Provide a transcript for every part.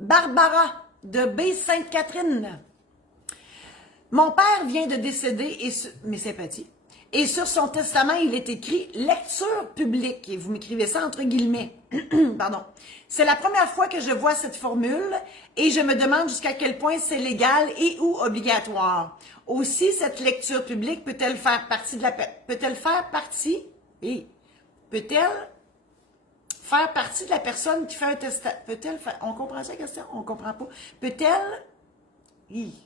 Barbara de Baie-Sainte-Catherine. Mon père vient de décéder, mes sympathies. Et sur son testament, il est écrit « lecture publique ». Et vous m'écrivez ça entre guillemets. Pardon. C'est la première fois que je vois cette formule et je me demande jusqu'à quel point c'est légal et ou obligatoire. Aussi, cette lecture publique peut-elle faire partie de la... Peut-elle faire partie... Et peut-elle faire partie de la personne qui fait un testament? Peut-elle faire... On comprend ça, la question? On comprend pas. Peut-elle...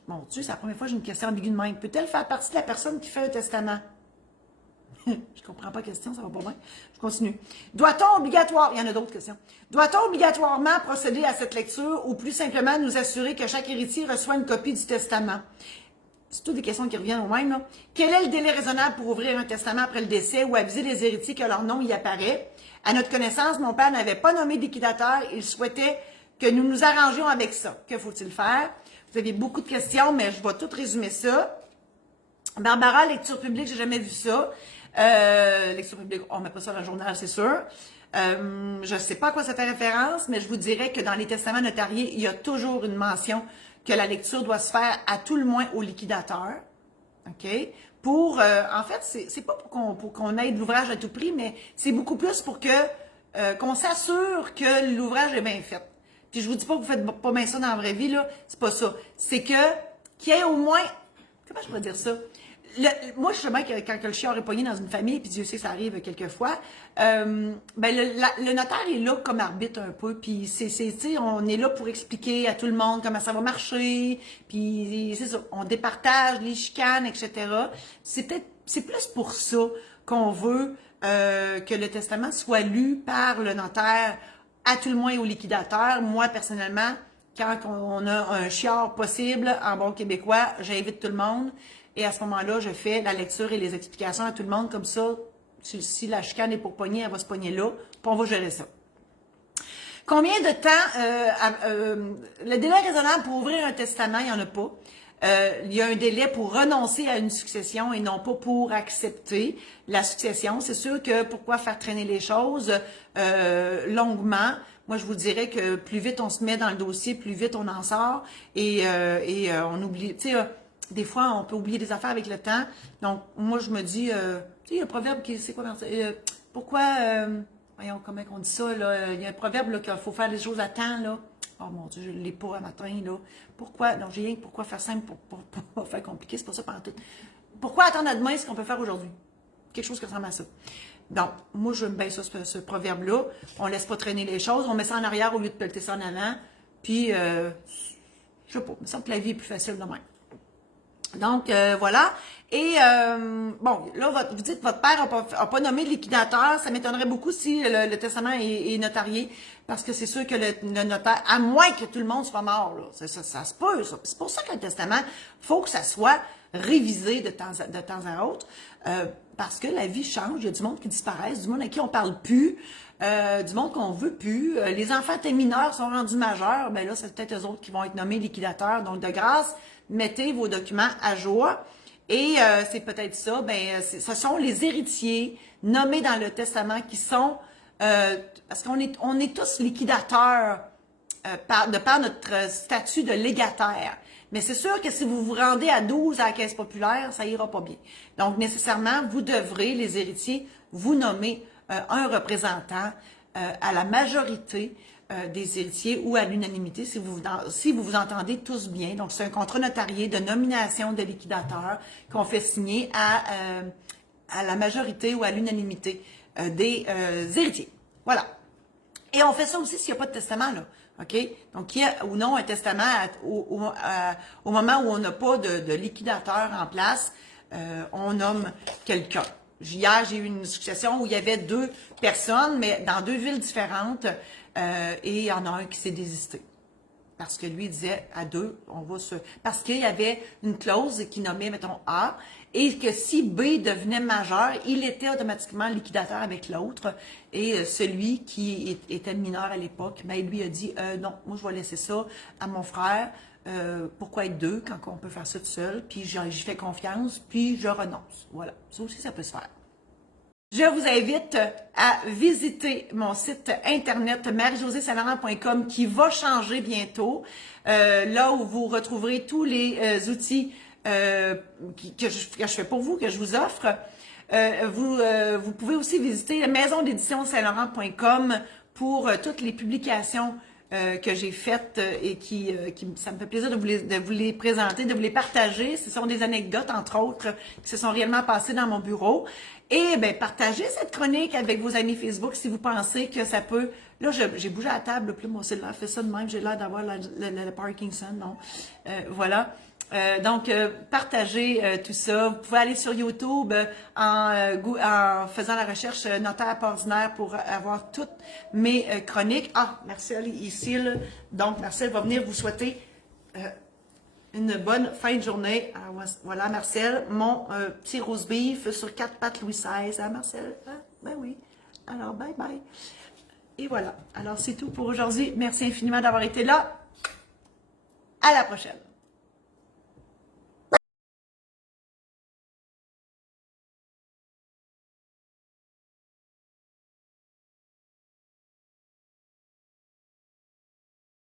Mon Dieu, c'est la première fois que j'ai une question ambiguë de même. Peut-elle faire partie de la personne qui fait un testament? Je comprends pas la question, ça va pas bien. Je continue. Doit-on obligatoire, il y en a d'autres questions. Doit-on obligatoirement procéder à cette lecture ou plus simplement nous assurer que chaque héritier reçoit une copie du testament? C'est toutes des questions qui reviennent au même, là. Quel est le délai raisonnable pour ouvrir un testament après le décès ou aviser les héritiers que leur nom y apparaît? À notre connaissance, mon père n'avait pas nommé de liquidateur. Il souhaitait que nous nous arrangions avec ça. Que faut-il faire? Vous avez beaucoup de questions, mais je vais tout résumer ça. Barbara, lecture publique, j'ai jamais vu ça. Lecture publique, on met pas ça dans le journal, c'est sûr. Je ne sais pas à quoi ça fait référence, mais je vous dirais que dans les testaments notariés, il y a toujours une mention que la lecture doit se faire à tout le moins au liquidateur. OK? En fait, c'est pas pour qu'on aide l'ouvrage à tout prix, mais c'est beaucoup plus pour que qu'on s'assure que l'ouvrage est bien fait. Puis je vous dis pas que vous faites pas bien ça dans la vraie vie, là. C'est pas ça. C'est qu'il y ait au moins... Comment je pourrais dire ça? Moi, justement, quand le chiard est pogné dans une famille, puis Dieu sait que ça arrive quelquefois, le notaire est là comme arbitre un peu, puis on est là pour expliquer à tout le monde comment ça va marcher, puis c'est ça, on départage les chicanes, etc. C'est plus pour ça qu'on veut que le testament soit lu par le notaire, à tout le moins au liquidateur. Moi, personnellement, quand on a un chiard possible, en bon québécois, j'invite tout le monde. Et à ce moment-là, je fais la lecture et les explications à tout le monde. Comme ça, si la chicane est pour pogner, elle va se pogner là. Puis on va gérer ça. Combien de temps... le délai raisonnable pour ouvrir un testament, il n'y en a pas. Il y a un délai pour renoncer à une succession et non pas pour accepter la succession. C'est sûr que pourquoi faire traîner les choses longuement? Moi, je vous dirais que plus vite on se met dans le dossier, plus vite on en sort et on oublie... Tu sais, des fois, on peut oublier des affaires avec le temps. Donc, moi, je me dis... tu sais, il y a un proverbe qui... C'est quoi? Pourquoi... voyons, comment on dit ça, là? Il y a un proverbe là, qu'il faut faire les choses à temps, là. Oh mon Dieu, je ne l'ai pas à matin, là. Pourquoi? Non, j'ai rien que pourquoi faire simple pour pas faire compliqué, c'est pas ça pendant tout. Pourquoi attendre à demain ce qu'on peut faire aujourd'hui? Quelque chose qui ressemble à ça. Donc, moi, j'aime bien ça, ce proverbe-là. On laisse pas traîner les choses, on met ça en arrière au lieu de pelleter ça en avant. Puis, je sais pas, il me semble que la vie est plus facile de même. Donc, voilà. Et, bon, là, vous dites que votre père n'a pas nommé de liquidateur. Ça m'étonnerait beaucoup si le testament est notarié. Parce que c'est sûr que le notaire, à moins que tout le monde soit mort, là. Ça se peut, ça. C'est pour ça qu'un testament, faut que ça soit révisé de temps à autre. Parce que la vie change. Il y a du monde qui disparaît, du monde à qui on parle plus. Du monde qu'on veut plus. Les enfants étaient mineurs, sont rendus majeurs. Ben là, c'est peut-être eux autres qui vont être nommés liquidateurs. Donc, de grâce, mettez vos documents à jour. Et c'est peut-être ça, ce sont les héritiers nommés dans le testament qui sont, parce qu'on est tous liquidateurs de par notre statut de légataire. Mais c'est sûr que si vous vous rendez à 12 à la Caisse populaire, ça ira pas bien. Donc, nécessairement, vous devrez, les héritiers, vous nommer un représentant à la majorité des héritiers ou à l'unanimité si vous vous entendez tous bien. Donc, c'est un contrat notarié de nomination de liquidateur qu'on fait signer à la majorité ou à l'unanimité des héritiers. Voilà. Et on fait ça aussi s'il n'y a pas de testament, là. OK? Donc, qu'il y a ou non un testament au moment où on n'a pas de liquidateur en place, on nomme quelqu'un. Hier, j'ai eu une succession où il y avait 2 personnes, mais dans 2 villes différentes, et il y en a un qui s'est désisté. Parce que lui, il disait à 2, on va se... Parce qu'il y avait une clause qui nommait, mettons, A, et que si B devenait majeur, il était automatiquement liquidateur avec l'autre. Et celui qui était mineur à l'époque, ben, lui a dit, non, moi, je vais laisser ça à mon frère. Pourquoi être 2 quand on peut faire ça tout seul? Puis j'y fais confiance, puis je renonce. Voilà. Ça aussi, ça peut se faire. Je vous invite à visiter mon site internet marie-josée-saint-laurent.com qui va changer bientôt, là où vous retrouverez tous les outils que je fais pour vous, que je vous offre. Vous pouvez aussi visiter maisondédition-saint-laurent.com pour toutes les publications que j'ai faites et ça me fait plaisir de vous les présenter, de vous les partager. Ce sont des anecdotes, entre autres, qui se sont réellement passées dans mon bureau. Et ben partagez cette chronique avec vos amis Facebook si vous pensez que ça peut... Là, j'ai bougé à la table, puis mon cellulaire fait ça de même, j'ai l'air d'avoir le Parkinson, non? Voilà. Donc, partagez tout ça. Vous pouvez aller sur YouTube en faisant la recherche Notaire ordinaire pour avoir toutes mes chroniques. Ah, Marcel est ici, là. Donc, Marcel va venir vous souhaiter une bonne fin de journée. Alors, voilà, Marcel, mon petit roast beef sur 4 pattes Louis XVI. Hein, Marcel? Hein? Ben oui. Alors, bye bye. Et voilà. Alors, c'est tout pour aujourd'hui. Merci infiniment d'avoir été là. À la prochaine.